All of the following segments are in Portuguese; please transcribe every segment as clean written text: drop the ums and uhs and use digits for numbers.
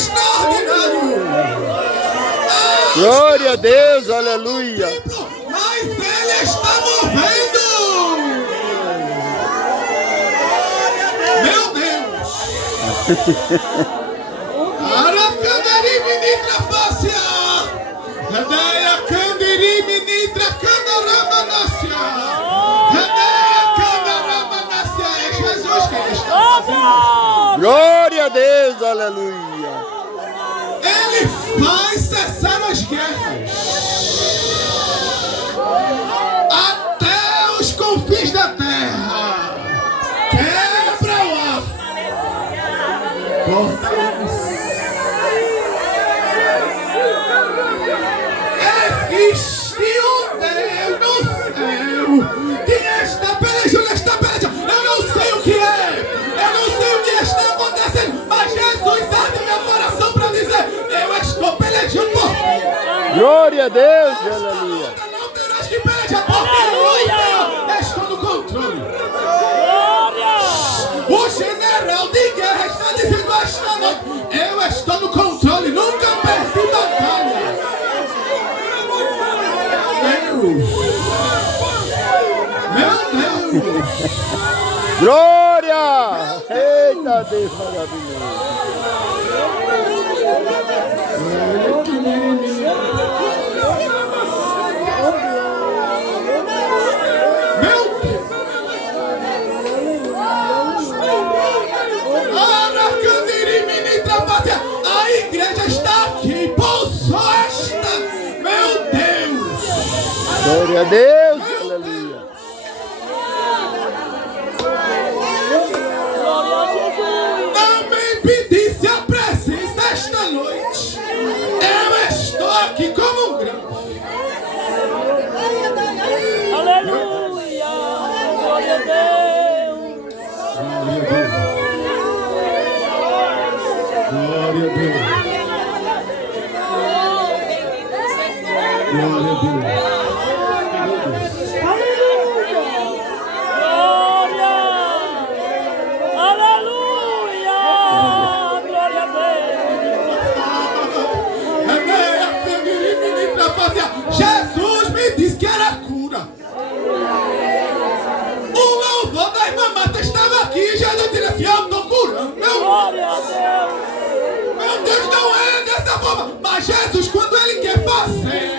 extraordinário. Glória a Deus, aleluia. Mas Ele está movendo. Meu Deus. Aracandari ministra fácia. Radeia candiri ministra candaramanácia. Radeia candaramanácia. É Jesus que está fazendo. Glória a Deus, aleluia. Ele faz cessar as guerras. Até os confins da terra. Quebra o ar. Existe um Deus no céu que está pelejando, está pelejando. Eu não sei o que é. Eu não sei o que está acontecendo. Mas Jesus abre meu coração para dizer: eu estou pelejando por ti. Glória a Deus, aleluia. Não terás que pelejar porque eu, Senhor, estou no controle. O general de guerra está dizendo esta noite: eu estou no controle, nunca perdi batalha. Meu Deus! Glória! Eita Deus maravilhoso! Meu Deus! A igreja está aqui, pousou esta. Meu Deus! Glória a Deus, aleluia! Não me impedisse a presença esta noite. Eu estou aqui como um grão. Aleluia! Glória a Deus! Glória a Deus! Glória a Deus! Jesus me disse que era cura. O louvor da irmã Marta estava aqui. Jesus disse assim: eu estou curando. Meu Deus, não é dessa forma. Mas Jesus, quando Ele quer fazer,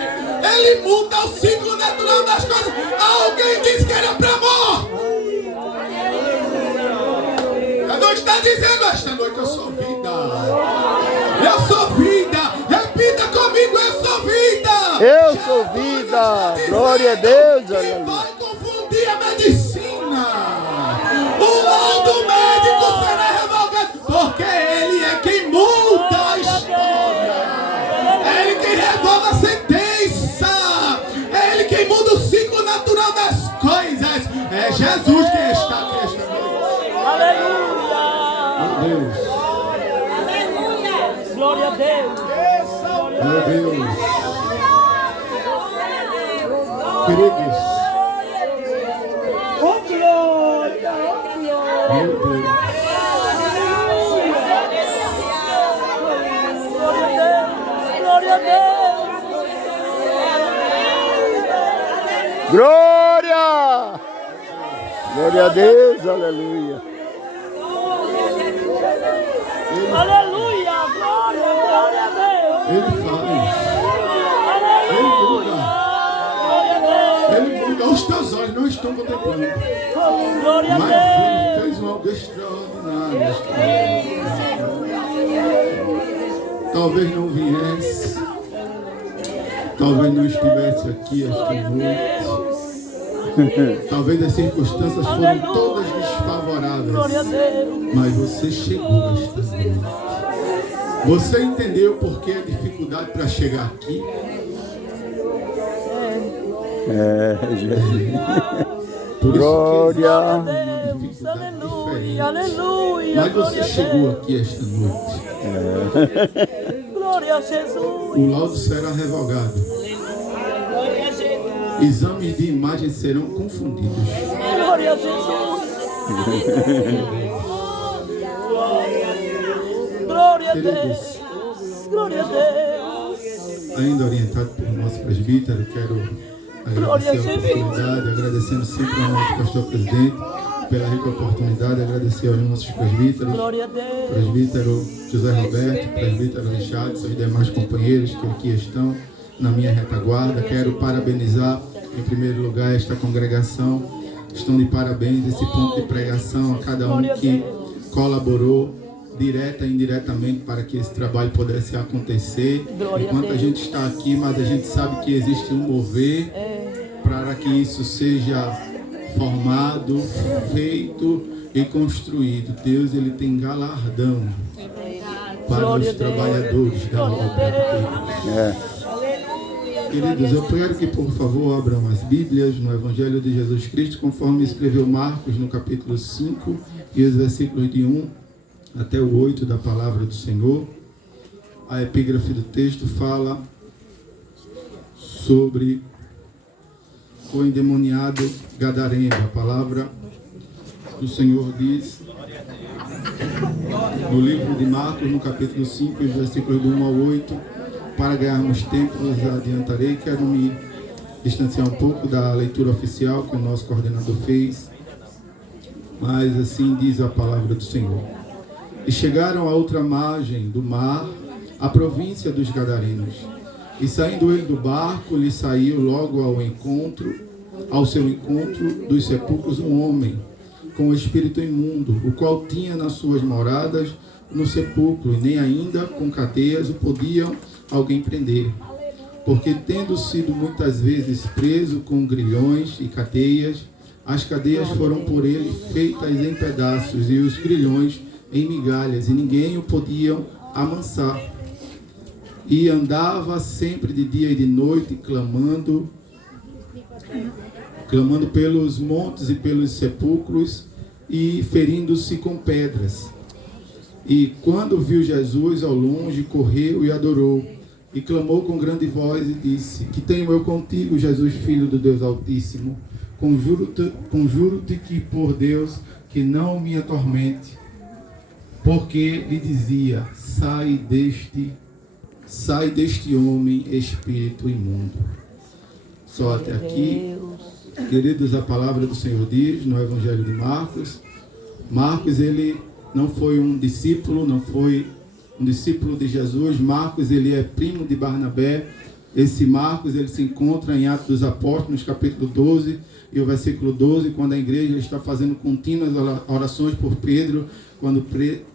Ele muda o ciclo natural das coisas. Alguém disse que era para morte. Jesus está dizendo esta noite: eu sou vida. Eu sou vida. Repita comigo: eu sou vida. Eu sou vida, glória a Deus, aleluia. Vai confundir a medicina. O laudo médico será revogado, porque Ele é quem muda a história. É Ele quem revoga a sentença. É Ele quem muda o ciclo natural das coisas. É Jesus quem está aqui esta noite. Aleluia! Meu Deus. Glória a Deus! Meu Deus. Queridos. Oh, glória! Meu Deus. Glória a Deus! Glória! Glória a Deus, aleluia. Aleluia! Glória, glória a Deus! Ele faz. Ele muda. Ele muda. Os teus olhos não estão contemplando. Glória a Mas Deus! Ele fez algo extraordinário. Talvez não viesse. Talvez não estivesse aqui esta noite. Talvez as circunstâncias foram todas desfavoráveis. Mas você chegou esta noite. Você entendeu por que a dificuldade para chegar aqui? Jesus. Por Glória. isso que Aleluia, aleluia. mas você chegou aqui esta noite. Glória a Jesus. O laudo será revogado. Exames de imagem serão confundidos. Glória a Jesus. Glória a Deus. Queridos, glória a Deus. Ainda orientado pelo nosso presbítero, quero agradecer a oportunidade, agradecendo sempre ao nosso pastor presidente pela rica oportunidade, agradecer aos nossos presbíteros, Glória a Deus. presbítero José Roberto, presbítero Richardson e demais companheiros que aqui estão na minha retaguarda. Quero parabenizar, em primeiro lugar, esta congregação. Estão de parabéns esse ponto de pregação a cada um que colaborou direta e indiretamente para que esse trabalho pudesse acontecer. Enquanto a gente está aqui, mas a gente sabe que existe um mover para que isso seja formado, feito e construído. Deus, ele tem galardão para os trabalhadores da obra. Queridos, eu quero que por favor abram as Bíblias no Evangelho de Jesus Cristo, conforme escreveu Marcos no capítulo 5 e os versículos de 1 até o 8 da palavra do Senhor. A epígrafe do texto fala sobre o endemoniado gadareno. A palavra do Senhor diz no livro de Marcos, no capítulo 5, os versículos do 1 ao 8. Para ganharmos tempo, nos adiantarei. Quero me distanciar um pouco da leitura oficial que o nosso coordenador fez, mas assim diz a palavra do Senhor. E chegaram à outra margem do mar, a província dos Gadarenos. E saindo ele do barco, lhe saiu logo ao seu encontro dos sepulcros um homem com o espírito imundo, o qual tinha nas suas moradas no sepulcro, e nem ainda com cadeias o podiam alguém prender, porque tendo sido muitas vezes preso com grilhões e cadeias, as cadeias foram por ele feitas em pedaços e os grilhões em migalhas, e ninguém o podiam amansar. E andava sempre de dia e de noite clamando pelos montes e pelos sepulcros e ferindo-se com pedras. E quando viu Jesus ao longe, correu e adorou, e clamou com grande voz e disse: Que tenho eu contigo, Jesus, Filho do Deus Altíssimo? Conjuro-te que por Deus que não me atormente. Porque lhe dizia: sai deste homem, espírito imundo. Só até aqui, queridos, a palavra do Senhor diz no Evangelho de Marcos. Marcos, ele não foi um discípulo, não foi um discípulo de Jesus. Marcos, ele é primo de Barnabé. Esse Marcos, ele se encontra em Atos dos Apóstolos, capítulo 12 e o versículo 12, quando a igreja está fazendo contínuas orações por Pedro, quando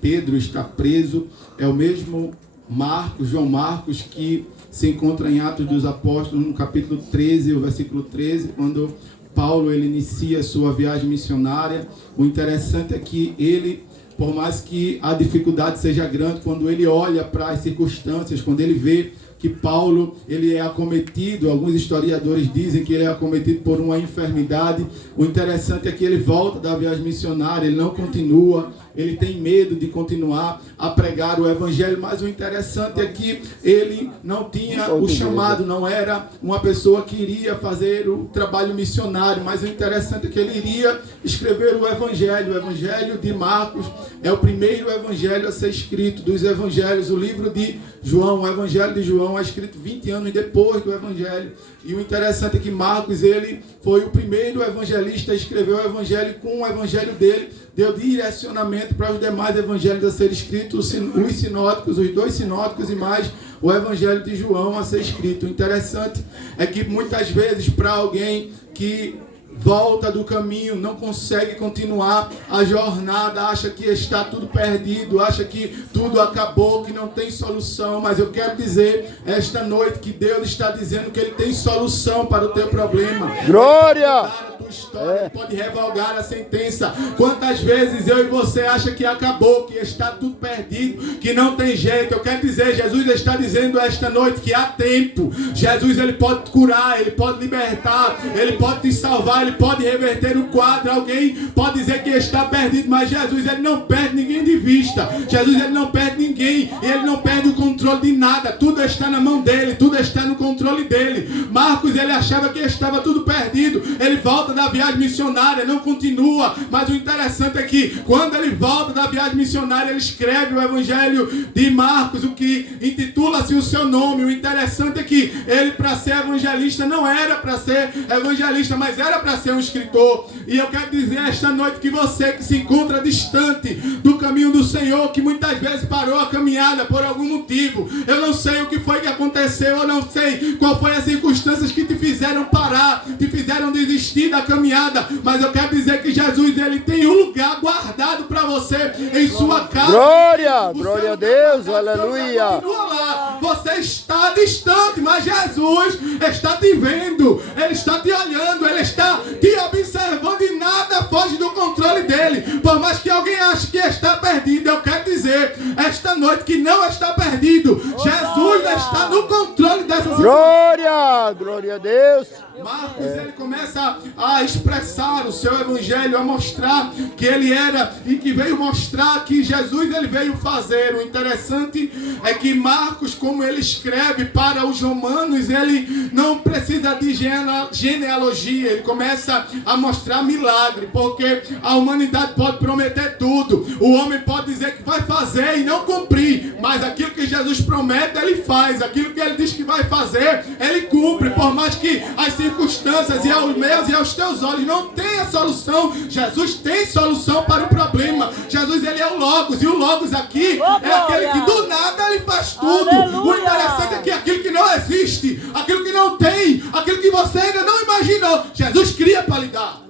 Pedro está preso. É o mesmo Marcos, João Marcos, que se encontra em Atos dos Apóstolos, no capítulo 13, o versículo 13, quando Paulo ele inicia a sua viagem missionária. O interessante é que ele, por mais que a dificuldade seja grande, quando ele olha para as circunstâncias, quando ele vê que Paulo ele é acometido, alguns historiadores dizem que ele é acometido por uma enfermidade, o interessante é que ele volta da viagem missionária, ele não continua, ele tem medo de continuar a pregar o evangelho, mas o interessante é que ele não tinha o chamado, não era uma pessoa que iria fazer o trabalho missionário, mas o interessante é que ele iria escrever o evangelho de Marcos é o primeiro evangelho a ser escrito dos evangelhos. O livro de João, o evangelho de João é escrito 20 anos depois do evangelho, e o interessante é que Marcos, ele foi o primeiro evangelista a escrever o evangelho. Com o evangelho dele, deu direcionamento para os demais evangelhos a ser escritos, os sinóticos, os 2 sinóticos e mais o evangelho de João a ser escrito. O interessante é que muitas vezes para alguém que volta do caminho, não consegue continuar a jornada, acha que está tudo perdido, acha que tudo acabou, que não tem solução, mas eu quero dizer esta noite que Deus está dizendo que Ele tem solução para o teu problema. Glória! História, pode revogar a sentença. Quantas vezes eu e você acha que acabou, que está tudo perdido, que não tem jeito? Eu quero dizer, Jesus está dizendo esta noite que há tempo. Jesus, ele pode curar, ele pode libertar, ele pode te salvar, ele pode reverter o quadro. Alguém pode dizer que está perdido, mas Jesus, ele não perde ninguém de vista. Jesus, ele não perde ninguém, e ele não perde o controle de nada. Tudo está na mão dele, tudo está no controle dele. Marcos, ele achava que estava tudo perdido. Ele volta da viagem missionária, não continua, mas o interessante é que quando ele volta da viagem missionária, ele escreve o Evangelho de Marcos, o que intitula-se o seu nome. O interessante é que ele, para ser evangelista, não era para ser evangelista, mas era para ser um escritor. E eu quero dizer esta noite que você que se encontra distante do caminho do Senhor, que muitas vezes parou a caminhada por algum motivo, eu não sei o que foi que aconteceu, eu não sei qual foi as circunstâncias que te fizeram parar, te fizeram desistir da caminhada, mas eu quero dizer que Jesus, ele tem um lugar guardado para você em sua casa. Glória, glória a Deus, aleluia. Continua lá. Você está distante, mas Jesus está te vendo, ele está te olhando, ele está te observando e nada foge do controle dele. Por mais que alguém ache que está perdido, eu quero dizer esta noite que não está perdido. Jesus está no controle dessa situação. Glória, glória a Deus. Marcos, ele começa a expressar o seu evangelho, a mostrar que ele era e que veio mostrar que Jesus ele veio fazer. O interessante é que Marcos, como ele escreve para os romanos, ele não precisa de genealogia, ele começa a mostrar milagre, porque a humanidade pode prometer tudo, o homem pode dizer que vai fazer e não cumprir, mas aquilo que Jesus promete, ele faz, aquilo que ele diz que vai fazer, ele cumpre, por mais que as circunstâncias e aos meus e aos teus olhos não tenha solução, Jesus tem solução para o problema. Jesus, ele é o Logos, e o Logos aqui é aquele que do nada ele faz tudo. Aleluia. O interessante é que aquilo que não existe, aquilo que não tem, aquilo que você ainda não imaginou, Jesus cria para lhe dar.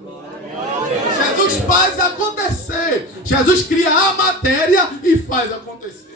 Jesus faz acontecer. Jesus cria a matéria e faz acontecer.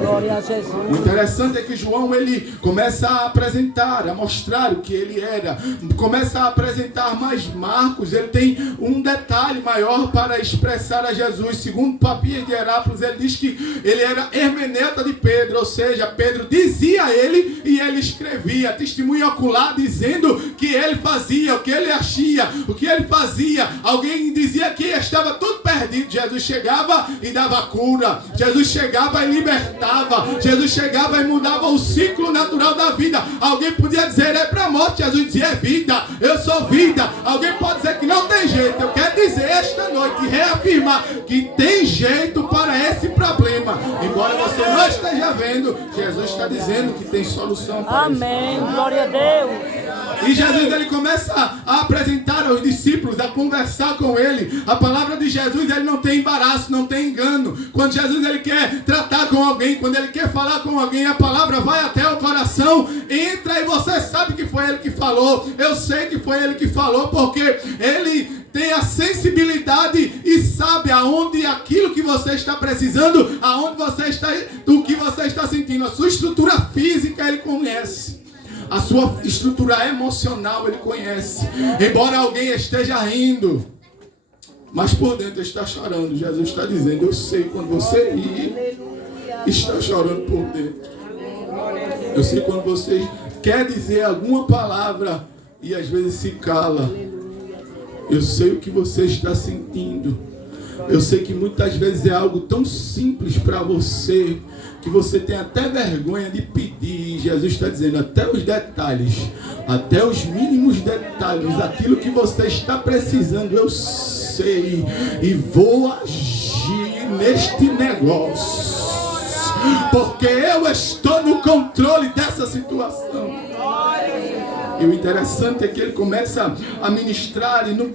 Glória a Jesus. O interessante é que João, ele começa a apresentar, a mostrar o que ele era, começa a apresentar, mas Marcos, ele tem um detalhe maior para expressar a Jesus. Segundo Papias de Herápolis, ele diz que ele era hermeneuta de Pedro, ou seja, Pedro dizia a ele e ele escrevia, testemunho ocular dizendo que ele fazia, o que ele achia, o que ele fazia. Alguém dizia que estava tudo perdido, Jesus chegava e dava cura, Jesus chegava e libertava, Jesus chegava e mudava o ciclo natural da vida. Alguém podia dizer é para a morte, Jesus dizia é vida, eu sou vida. Alguém pode dizer que não tem jeito. Eu quero dizer esta noite, reafirmar que tem jeito para esse problema, embora você não esteja vendo. Jesus está dizendo que tem solução para isso. Amém, glória a Deus. E Jesus, ele começa a apresentar aos discípulos, a conversar com ele. A palavra de Jesus, ele não tem embaraço, não tem engano. Quando Jesus, ele quer tratar com alguém, quando ele quer falar com alguém, a palavra vai até o coração, entra e você sabe que foi ele que falou. Eu sei que foi ele que falou, porque ele tem a sensibilidade e sabe aonde aquilo que você está precisando, aonde você está, do que você está sentindo. A sua estrutura física, ele conhece. A sua estrutura emocional ele conhece. Embora alguém esteja rindo, mas por dentro está chorando. Jesus está dizendo, eu sei quando você ri, está chorando por dentro. Eu sei quando você quer dizer alguma palavra e às vezes se cala. Eu sei o que você está sentindo. Eu sei que muitas vezes é algo tão simples para você que você tem até vergonha de pedir. Jesus está dizendo até os detalhes, até os mínimos detalhes, aquilo que você está precisando, eu sei e vou agir neste negócio, porque eu estou no controle dessa situação. E o interessante é que ele começa a ministrar, e no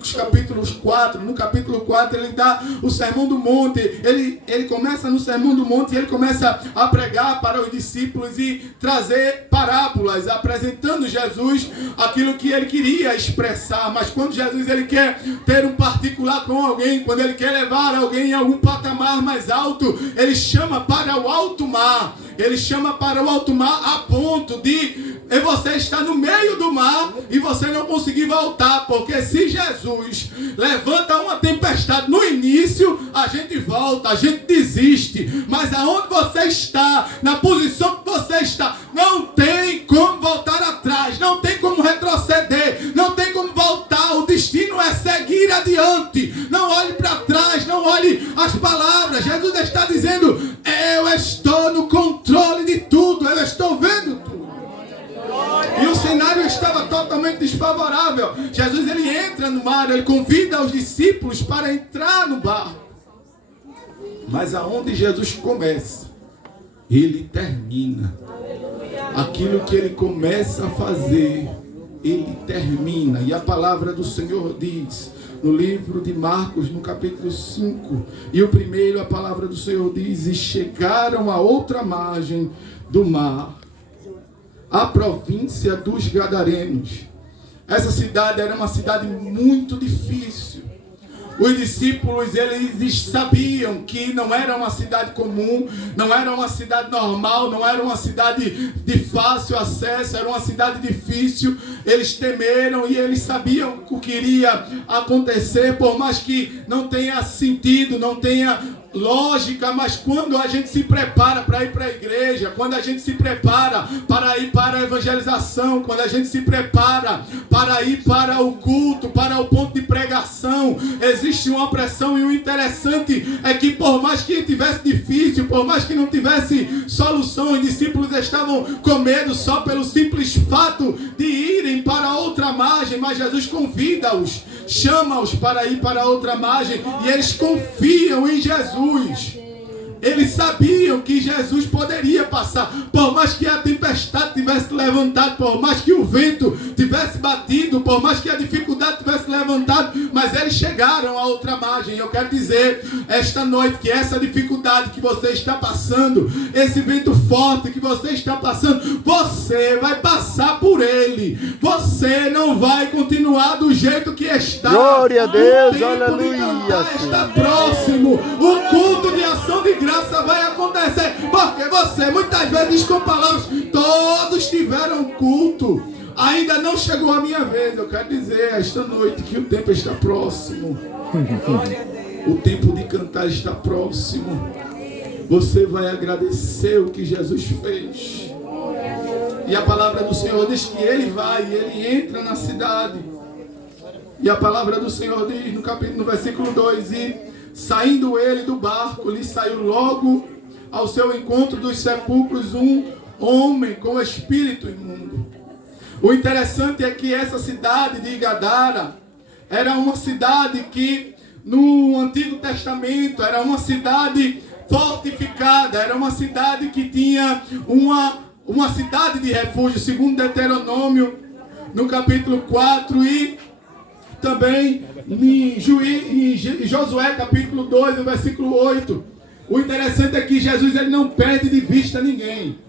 capítulo 4 ele dá o Sermão do Monte, ele começa no Sermão do Monte e ele começa a pregar para os discípulos e trazer parábolas, apresentando Jesus aquilo que ele queria expressar. Mas quando Jesus ele quer ter um particular com alguém, quando ele quer levar alguém a algum patamar mais alto, ele chama para o alto mar. Ele chama para o alto mar a ponto de você estar no meio do mar e você não conseguir voltar. Porque se Jesus levanta uma tempestade no início, a gente volta, a gente desiste. Mas aonde você está, na posição que você está, não tem como voltar atrás, não tem como retroceder, não tem como voltar. O destino é seguir adiante. Não olhe para trás, não olhe as palavras. Jesus está dizendo, eu estou no controle de tudo, eu estou vendo tudo. E o cenário estava totalmente desfavorável. Jesus, ele entra no mar, ele convida os discípulos para entrar no barco. Mas aonde Jesus começa, ele termina. Aquilo que ele começa a fazer, ele termina. E a palavra do Senhor diz, no livro de Marcos, no capítulo 5, e o primeiro, a palavra do Senhor diz: e chegaram a outra margem do mar, a província dos Gadarenos. Essa cidade era uma cidade muito difícil. Os discípulos, eles sabiam que não era uma cidade comum, não era uma cidade normal, não era uma cidade de fácil acesso, era uma cidade difícil. Eles temeram e eles sabiam o que iria acontecer, por mais que não tenha sentido, não tenha lógica, mas quando a gente se prepara para ir para a igreja, quando a gente se prepara para ir para a evangelização, quando a gente se prepara para ir para o culto, para o ponto de pregação, existe uma pressão. E o interessante é que por mais que tivesse difícil, por mais que não tivesse solução, os discípulos estavam com medo só pelo simples fato de irem para outra margem, mas Jesus convida-os, chama-os para ir para outra margem, e eles confiam em Jesus. Eles sabiam que Jesus poderia passar, por mais que a tempestade tivesse levantado, por mais que o vento tivesse batido, por mais que a dificuldade tivesse levantado, mas eles chegaram a outra margem. Eu quero dizer esta noite que essa dificuldade que você está passando, esse vento forte que você está passando, você vai passar por ele. Você não vai continuar do jeito que está. Glória a Deus, o tempo aleluia, de cantar está próximo. O culto de ação de graça vai acontecer, porque você muitas vezes diz com palavras: todos tiveram culto, ainda não chegou a minha vez. Eu quero dizer esta noite que o tempo está próximo. O tempo de cantar está próximo. Você vai agradecer o que Jesus fez. E a palavra do Senhor diz que ele vai, ele entra na cidade. E a palavra do Senhor diz no versículo 2: e saindo ele do barco, lhe saiu logo ao seu encontro dos sepulcros um homem com espírito imundo. O interessante é que essa cidade de Gadara era uma cidade que no Antigo Testamento era uma cidade fortificada, era uma cidade que tinha uma cidade de refúgio, segundo Deuteronômio, no capítulo 4, e também em Josué, capítulo 2, no versículo 8. O interessante é que Jesus, ele não perde de vista ninguém.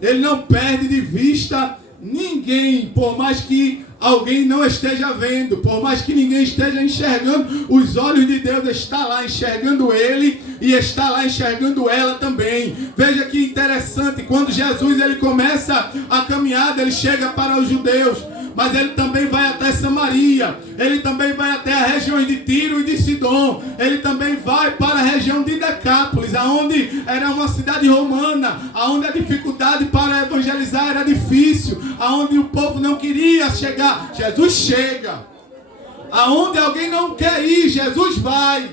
Ele não perde de vista ninguém, por mais que alguém não esteja vendo, por mais que ninguém esteja enxergando, os olhos de Deus estão lá enxergando ele e está lá enxergando ela também. Veja que interessante, quando Jesus ele começa a caminhada, ele chega para os judeus, mas ele também vai até Samaria, ele também vai até a região de Tiro e de Sidom, ele também vai para a região de Decápolis, aonde era uma cidade romana, aonde a dificuldade para evangelizar era difícil, aonde o povo não queria chegar. Jesus chega. Aonde alguém não quer ir, Jesus vai.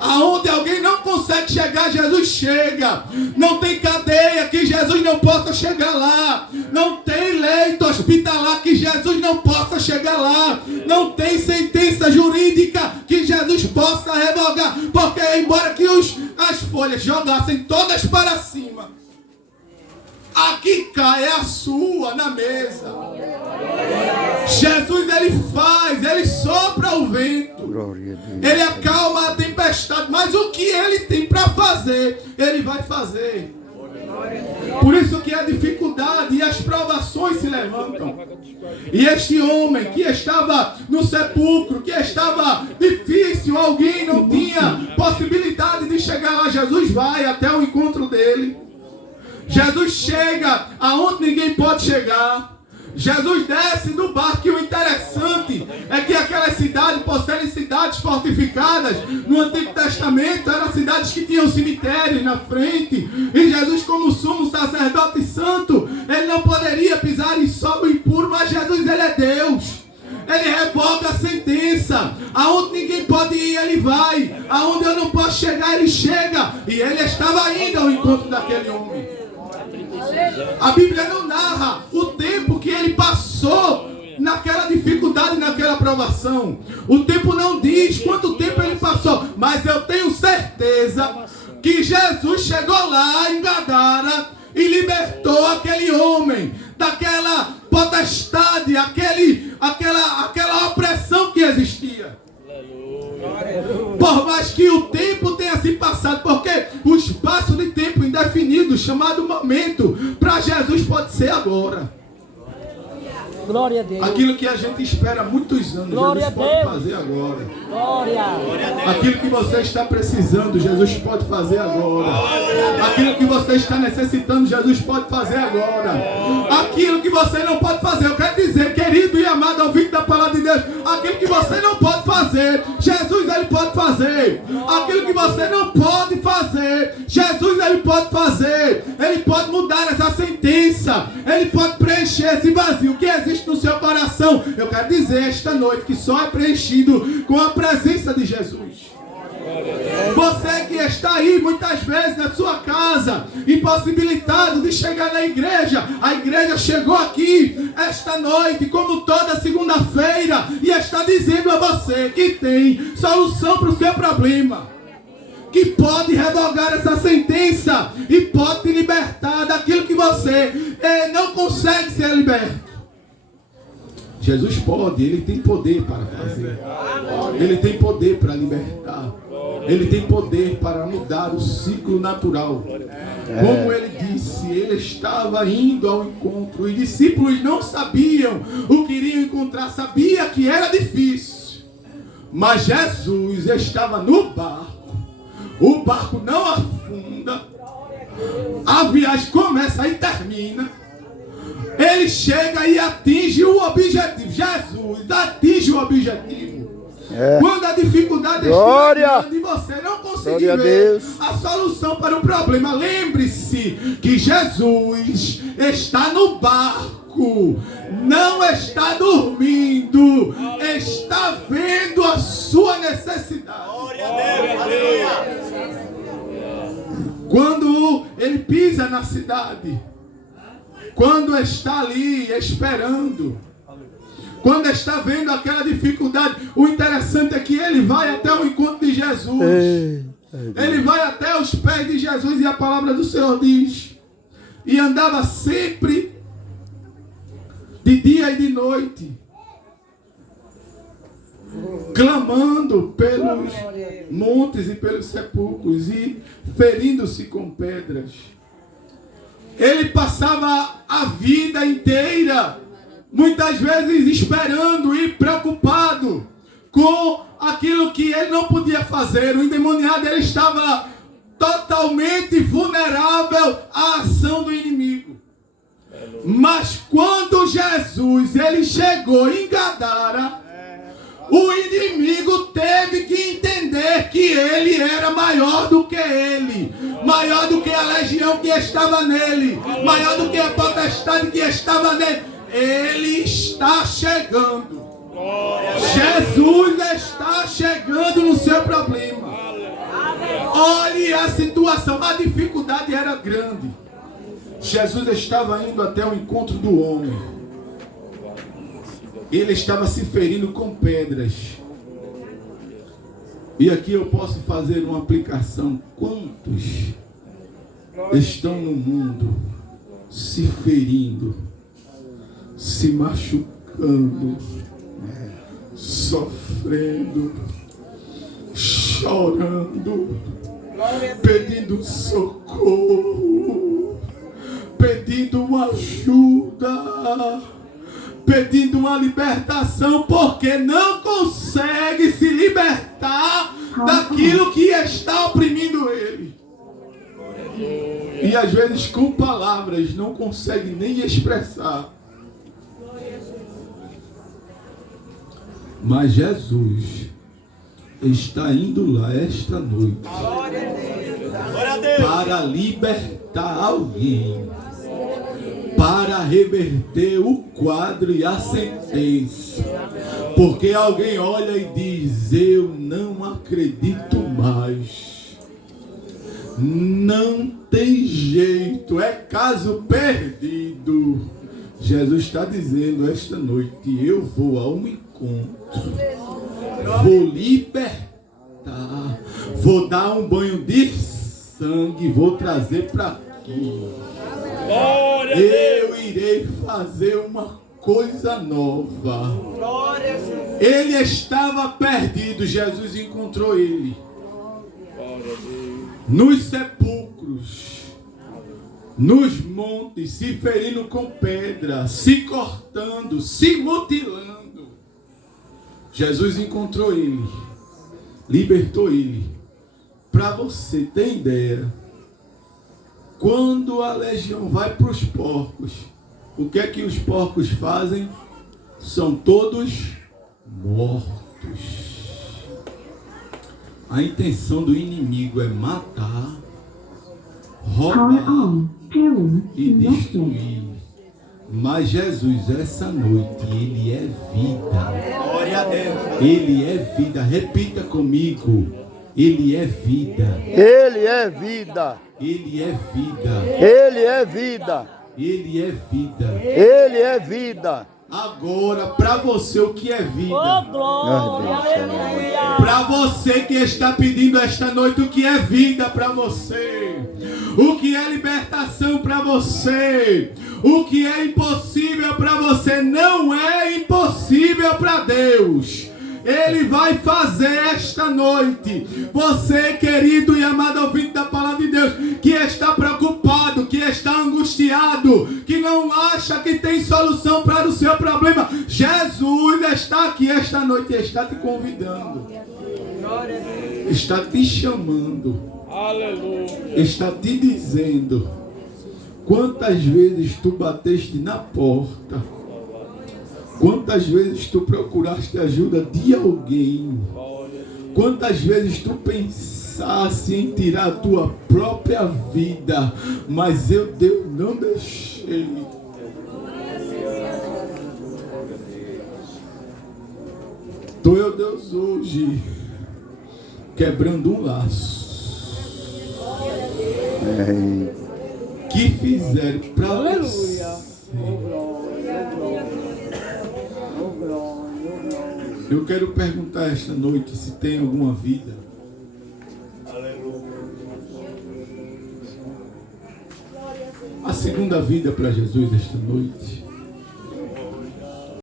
Aonde alguém não consegue chegar, Jesus chega. Não tem cadeia que Jesus não possa chegar lá. Não tem leito hospitalar que Jesus não possa chegar lá. Não tem sentença jurídica que Jesus possa revogar. Porque embora que as folhas jogassem todas para cima, aqui cai a sua na mesa. Jesus, ele sopra o vento, ele acalma a tempestade, mas o que ele tem para fazer, ele vai fazer. Por isso que a dificuldade e as provações se levantam. E este homem que estava no sepulcro, que estava difícil, alguém não tinha possibilidade de chegar lá, Jesus vai até o encontro dele. Jesus chega aonde ninguém pode chegar. Jesus desce do barco, e o interessante é que aquelas cidades, por serem cidades fortificadas, no Antigo Testamento, eram cidades que tinham cemitérios na frente, e Jesus, como sumo sacerdote santo, ele não poderia pisar em solo impuro, mas Jesus, ele é Deus. Ele revoga a sentença. Aonde ninguém pode ir, ele vai. Aonde eu não posso chegar, ele chega. E ele estava indo ao encontro daquele homem. A Bíblia não narra o tempo que ele passou na dificuldade, naquela provação. O tempo não diz quanto tempo ele passou, mas eu tenho certeza que Jesus chegou lá em Gadara e libertou aquele homem daquela potestade, aquela opressão que existia. Por mais que o tempo tenha se passado, porque o espaço de tempo indefinido, chamado momento, para Jesus pode ser agora. Glória a Deus. Aquilo que a gente espera há muitos anos, Glória Jesus a pode Deus. fazer agora. Glória. Aquilo que você está precisando, Jesus pode fazer agora. Aquilo que você está necessitando, Jesus pode fazer agora. Aquilo que você não pode fazer, eu quero dizer, querido e amado ouvinte da palavra de Deus, aquilo que você não pode fazer, Jesus ele pode fazer. Aquilo que você não pode fazer, Jesus ele pode fazer. Ele pode mudar essa sentença. Ele pode preencher esse vazio que existe no seu coração. Eu quero dizer esta noite que só é preenchido com a presença de Jesus. Você que está aí muitas vezes na sua casa, impossibilitado de chegar na igreja. A igreja chegou aqui esta noite, como toda segunda-feira, e está dizendo a você que tem solução para o seu problema, que pode revogar essa sentença e pode te libertar daquilo que você não consegue ser liberto. Jesus pode, Ele tem poder para fazer. Ele tem poder para libertar. Ele tem poder para mudar o ciclo natural. Como Ele disse, Ele estava indo ao encontro. Os discípulos não sabiam o que iriam encontrar. Sabia que era difícil. Mas Jesus estava no barco. O barco não afunda. A viagem começa e termina. Ele chega e atinge o objetivo. Jesus atinge o objetivo. Quando a dificuldade está grande e você não conseguir ver a solução para o problema, lembre-se que Jesus está no barco, não está dormindo, está vendo a sua necessidade. Glória a Deus. Quando ele pisa na cidade, quando está ali esperando, quando está vendo aquela dificuldade, o interessante é que ele vai até o encontro de Jesus. Ele vai até os pés de Jesus e a palavra do Senhor diz: e andava sempre de dia e de noite, clamando pelos montes e pelos sepulcros e ferindo-se com pedras. Ele passava a vida inteira, muitas vezes esperando e preocupado com aquilo que ele não podia fazer. O endemoniado, ele estava totalmente vulnerável à ação do inimigo. Mas quando Jesus ele chegou em Gadara, o inimigo teve que entender que ele era maior do que ele, maior do que a legião que estava nele, maior do que a potestade que estava nele. Ele está chegando. Jesus está chegando no seu problema. Olhe a situação, a dificuldade era grande. Jesus estava indo até o encontro do homem. Ele estava se ferindo com pedras. E aqui eu posso fazer uma aplicação. Quantos estão no mundo se ferindo, se machucando, sofrendo, chorando, pedindo socorro, pedindo ajuda, pedindo uma libertação, porque não consegue se libertar daquilo que está oprimindo ele. E às vezes com palavras não consegue nem expressar. Mas Jesus está indo lá esta noite para libertar alguém, para reverter o quadro e a sentença. Porque alguém olha e diz: eu não acredito mais. Não tem jeito, é caso perdido. Jesus está dizendo esta noite: eu vou ao encontro, vou libertar, vou dar um banho de sangue, vou trazer para aqui. Eu irei fazer uma coisa nova. Ele estava perdido, Jesus encontrou ele nos sepulcros, nos montes, se ferindo com pedra, se cortando, se mutilando. Jesus encontrou ele, libertou ele. Para você ter ideia, quando a legião vai para os porcos, o que é que os porcos fazem? São todos mortos. A intenção do inimigo é matar, roubar e destruir. Mas Jesus, essa noite, Ele é vida. Glória a Deus. Ele é vida. Repita comigo. Ele é vida. Ele é vida. Ele é vida. Ele é vida. Ele é vida. Ele é vida. Agora, para você, o que é vida? Oh, glória, aleluia. Para você que está pedindo esta noite, o que é vida para você? O que é libertação para você? O que é impossível para você não é impossível para Deus. Ele vai fazer esta noite. Você, querido e amado ouvinte da palavra de Deus, que está preocupado, que está angustiado, que não acha que tem solução para o seu problema, Jesus está aqui esta noite e está te convidando. Está te chamando. Aleluia. Está te dizendo: quantas vezes tu bateste na porta? Quantas vezes tu procuraste ajuda de alguém? Quantas vezes tu pensaste em tirar a tua própria vida? Mas eu, Deus, não deixei. Tô eu, Deus, hoje quebrando um laço que fizeram para você. Eu quero perguntar esta noite se tem alguma vida. A segunda vida para Jesus esta noite.